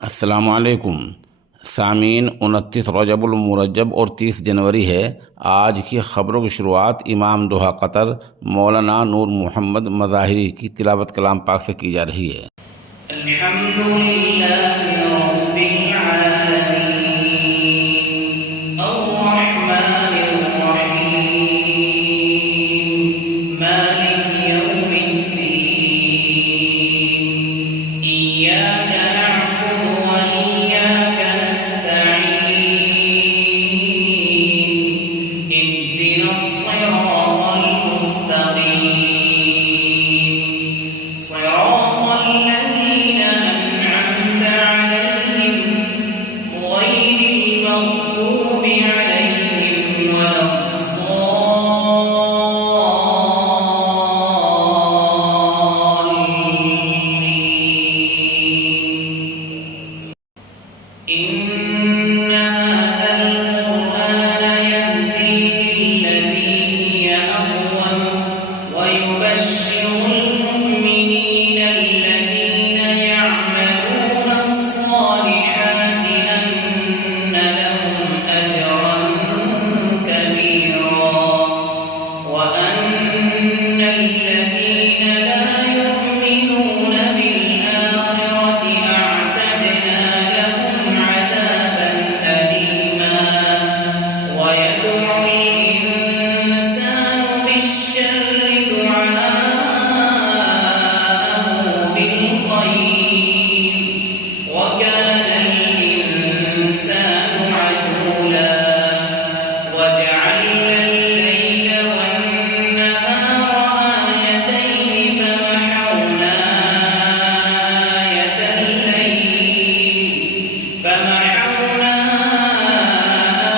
अस्सलामुअलैकुम सामीन। 29 रजबुल मुरज्जब और 30 जनवरी है। आज की ख़बरों की शुरुआत इमाम दोहा कतर मौलाना नूर मोहम्मद मज़ाहिरी की तिलावत कलाम पाक से की जा रही है। अल्हम्दुलिल्लाहि रब्बिल आलमीन अर्रहमानिर रहीम मालिकि यौमिद्दीन इय्याका नअबुदु व इय्याका नस्तईन इहदिनस सिरातल मुस्तक़ीम सिरातल लज़ीना अनअमत अलैहिम गैरिल मग़दूबि अलैहिम वलद्दाल्लीन। إن هذا القرآن يهدي للتي هي أقوم ويبشر المؤمنين الذين يعملون الصالحات أن لهم أجرا كبيرا وأن الذين لا يؤمنون بالآخرة أعتدنا لهم عذابا أليما. ويدعو الإنسان بالشر دعاءه بالخير وكان الإنسان عجولا. وجعلنا الليل والنهار آيتين فمحونا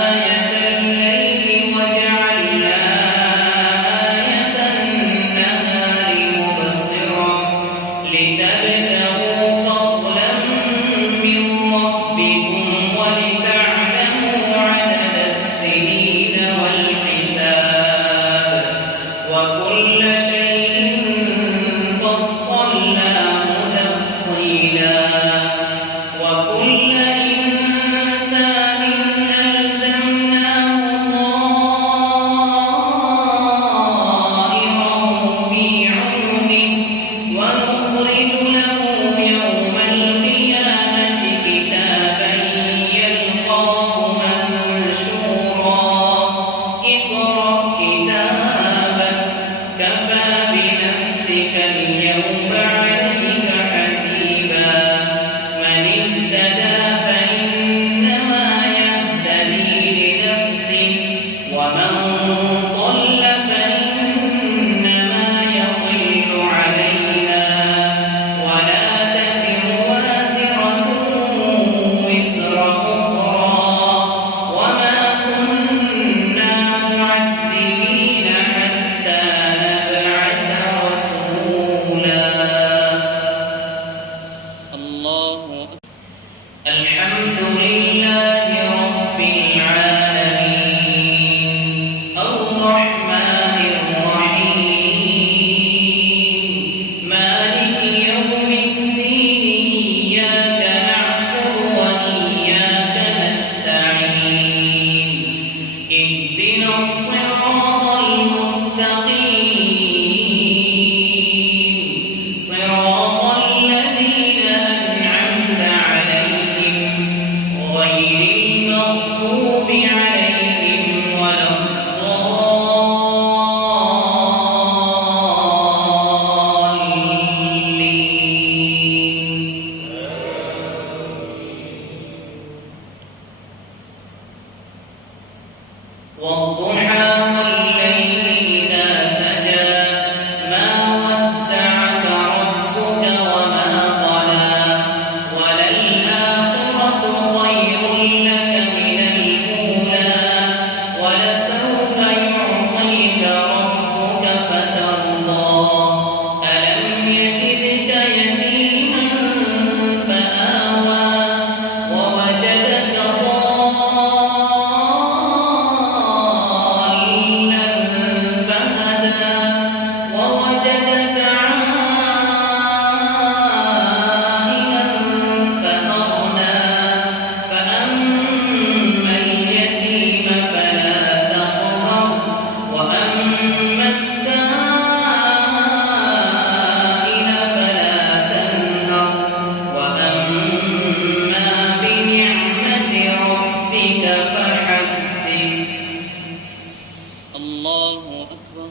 آية الليل وجعلنا آية النهار مبصرة لتبتغوا فضلا من ربكم ولتعلموا عدد السنين والحساب وكل شيء فصلناه تفصيلا. وكل إنسان ألزمناه طائره في عنقه ونخرج له يوم القيامة كتابا يلقاه منشورا. اقرأ كتابك كفى بنفسك اليوم عليك حسيبا. من اهتدى فإنما يهتدي لنفسه ومن ضل فإنما يضل عليها ولا تزر وازرة وزر أخرى وما كنا معذبين حتى نبعث رسولا. الله الحمد لله